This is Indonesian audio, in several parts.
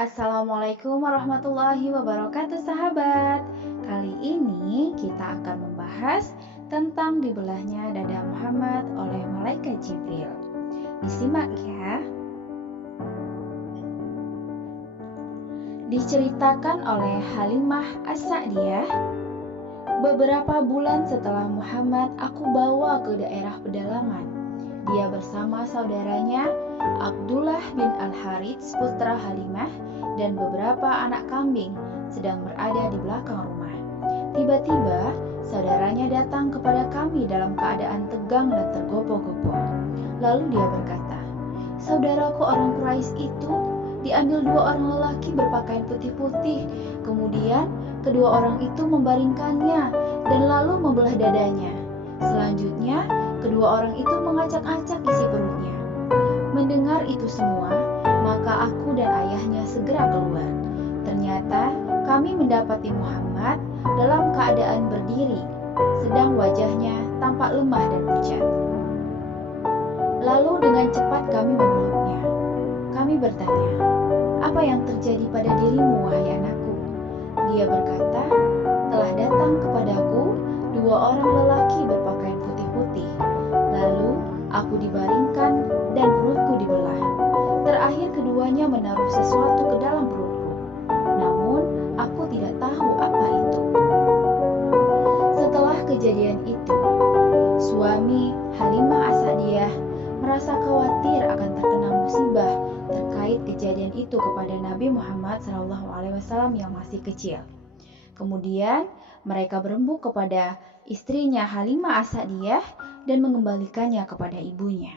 Assalamualaikum warahmatullahi wabarakatuh sahabat. Kali ini kita akan membahas tentang dibelahnya dada Muhammad oleh malaikat Jibril. Disimak ya. Diceritakan oleh Halimah As-Sa'diyah, beberapa bulan setelah Muhammad aku bawa ke daerah pedalaman. Dia bersama saudaranya Abdullah bin Al-Harits putra Halimah dan beberapa anak kambing sedang berada di belakang rumah. Tiba-tiba saudaranya datang kepada kami dalam keadaan tegang dan tergopoh-gopoh. Lalu dia berkata, "Saudaraku orang Quraisy itu diambil dua orang lelaki berpakaian putih-putih. Kemudian kedua orang itu membaringkannya dan lalu membelah dadanya. Selanjutnya kedua orang itu mengacak-acak isi perutnya." Mendengar itu semua, maka aku dan ayahnya segera keluar. Ternyata kami mendapati Muhammad dalam keadaan berdiri, sedang wajahnya tampak lemah dan pucat. Lalu dengan cepat kami memeluknya. Kami bertanya, "Apa yang terjadi pada dirimu, wahai anakku?" Dia berkata, "Telah datang kepadaku dua orang lelaki berpakaian putih-putih. Lalu aku dibaringkan dan perutku dibelah. Terakhir keduanya menaruh sesuatu ke dalam perutku. Namun aku tidak tahu apa itu." Setelah kejadian itu, suami Halimah As-Sa'diyah merasa khawatir akan terkena musibah terkait kejadian itu kepada Nabi Muhammad SAW yang masih kecil. Kemudian mereka berembuk kepada istrinya Halimah As-Sa'diyah dan mengembalikannya kepada ibunya.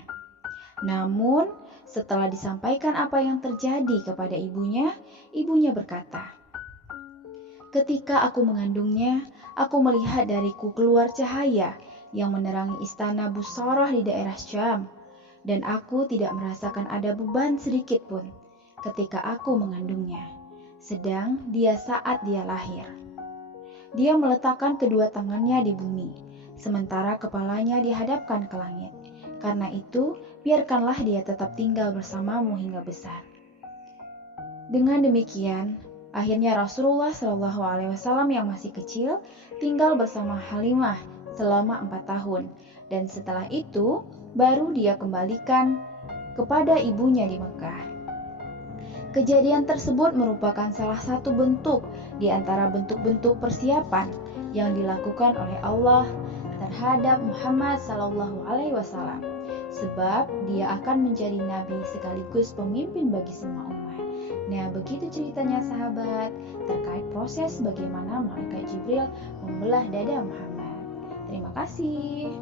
Namun setelah disampaikan apa yang terjadi kepada ibunya, ibunya berkata, "Ketika aku mengandungnya, aku melihat dariku keluar cahaya yang menerangi istana Busarah di daerah Syam, dan aku tidak merasakan ada beban sedikit pun ketika aku mengandungnya, sedang dia saat dia lahir. Dia meletakkan kedua tangannya di bumi, sementara kepalanya dihadapkan ke langit. Karena itu, biarkanlah dia tetap tinggal bersamamu hingga besar." Dengan demikian, akhirnya Rasulullah SAW yang masih kecil tinggal bersama Halimah selama 4 tahun, dan setelah itu baru dia kembalikan kepada ibunya di Mekah. Kejadian tersebut merupakan salah satu bentuk di antara bentuk-bentuk persiapan yang dilakukan oleh Allah terhadap Muhammad SAW, sebab dia akan menjadi nabi sekaligus pemimpin bagi semua umat. Nah, begitu ceritanya sahabat terkait proses bagaimana malaikat Jibril membelah dada Muhammad. Terima kasih.